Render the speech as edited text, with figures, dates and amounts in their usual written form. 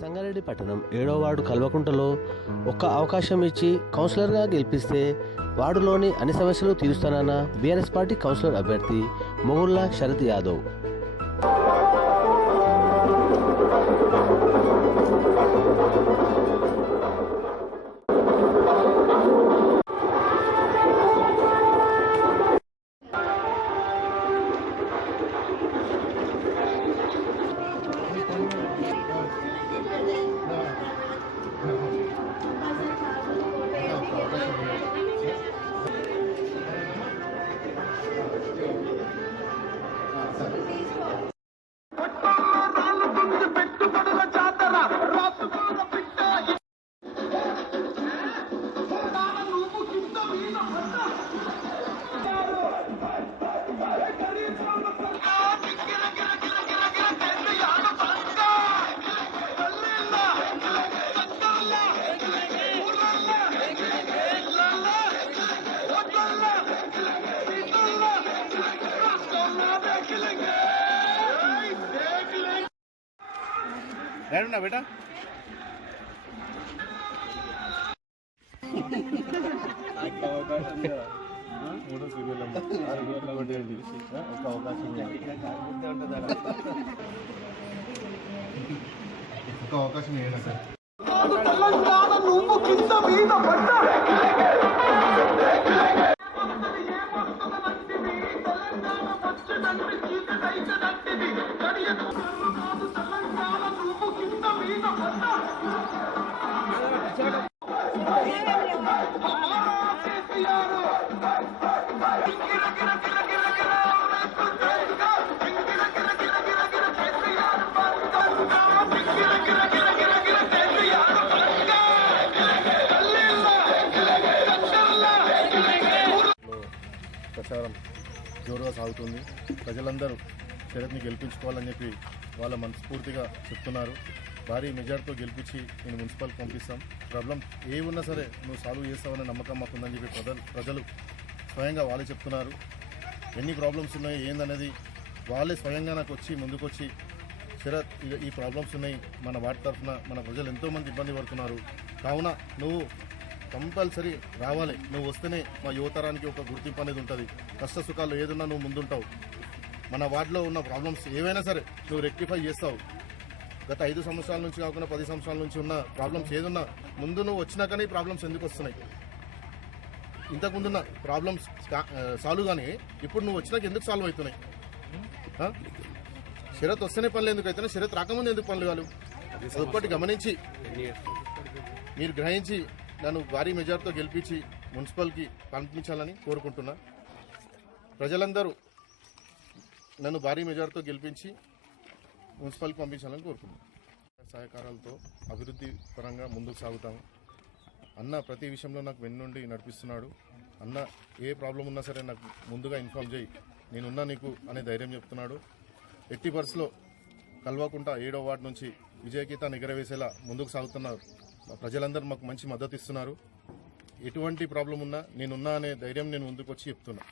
సంగారెడ్డి పట్టణం 7వ వార్డు కల్వకుంటలో ఒక్క అవకాశం ఇచ్చి కౌన్సిలర్గా గెలిపిస్తే వార్డులోని అన్ని సమస్యలు తీరుస్తానన్న బీఆర్ఎస్ పార్టీ కౌన్సిలర్ అభ్యర్థి మొగుళ్ళ శరత్ యాదవ్. रहना बेटा అవకాశం ఏదైనా సార్ తెలంగాణ నువ్వు కింద మీద పడ్డ ప్రచారం జోరుగా సాగుతుంది. ప్రజలందరూ శరత్ని గెలిపించుకోవాలని చెప్పి వాళ్ళ మనస్ఫూర్తిగా చెప్తున్నారు. భారీ మెజార్టీతో గెలిపించి నేను మున్సిపల్కి పంపిస్తాం. ప్రాబ్లం ఏ ఉన్నా సరే నువ్వు సాల్వ్ చేస్తావనే నమ్మకం మాకుందని చెప్పి ప్రజలు స్వయంగా వాళ్ళే చెప్తున్నారు. ఎన్ని ప్రాబ్లమ్స్ ఉన్నాయి ఏందనేది వాళ్ళే స్వయంగా నాకు వచ్చి ముందుకొచ్చి శరత్ ఈ ప్రాబ్లమ్స్ ఉన్నాయి, మన వాటి తరఫున మన ప్రజలు ఎంతోమంది ఇబ్బంది పడుతున్నారు, కావున నువ్వు కంపల్సరీ రావాలి, నువ్వు వస్తేనే మా యువతరానికి ఒక గుర్తింపు అనేది ఉంటుంది. కష్ట సుఖాలు ఏదన్నా నువ్వు ముందుంటావు. మన వార్డులో ఉన్న ప్రాబ్లమ్స్ ఏవైనా సరే నువ్వు రెక్టిఫై చేస్తావు. గత 5 సంవత్సరాల నుంచి కాకుండా 10 సంవత్సరాల నుంచి ఉన్న ప్రాబ్లమ్స్ ఏదన్నా ముందు నువ్వు వచ్చినాకనే ఈ ప్రాబ్లమ్స్ ఎందుకు వస్తున్నాయి? ఇంతకుముందున్న ప్రాబ్లమ్స్ సాల్వ్ కానీ ఇప్పుడు నువ్వు వచ్చినాక ఎందుకు సాల్వ్ అవుతున్నాయి? శరత్ వస్తేనే పనులు ఎందుకు అవుతున్నాయి, శరత్ రాకముందు ఎందుకు పనులు కాదు? అదొక్కటి గమనించి మీరు గ్రహించి నన్ను భారీ మెజార్టీతో గెలిపించి మున్సిపల్కి పంపించాలని కోరుకుంటున్నా. ప్రజలందరూ నన్ను భారీ మెజార్టీతో గెలిపించి మున్సిపల్కి పంపించాలని కోరుకుంటున్నాను. సహకారాలతో అభివృద్ధి పరంగా ముందుకు సాగుతాము. అన్న ప్రతి విషయంలో నాకు వెన్నుండి నడిపిస్తున్నాడు. అన్న ఏ ప్రాబ్లం ఉన్నా సరే నాకు ముందుగా ఇన్ఫార్మ్ చేయి, నేనున్నా నీకు అనే ధైర్యం చెప్తున్నాడు. ఎట్టి పరిస్థితిలో కల్వకుంట 7వ వార్డు నుంచి విజయగీతాన్ని ఎగరవేసేలా ముందుకు సాగుతున్నారు. ప్రజలందరూ మాకు మంచి మద్దతు ఇస్తున్నారు. ఎటువంటి ప్రాబ్లం ఉన్నా నేనున్నా అనే ధైర్యం నేను ముందుకు వచ్చి చెప్తున్నా.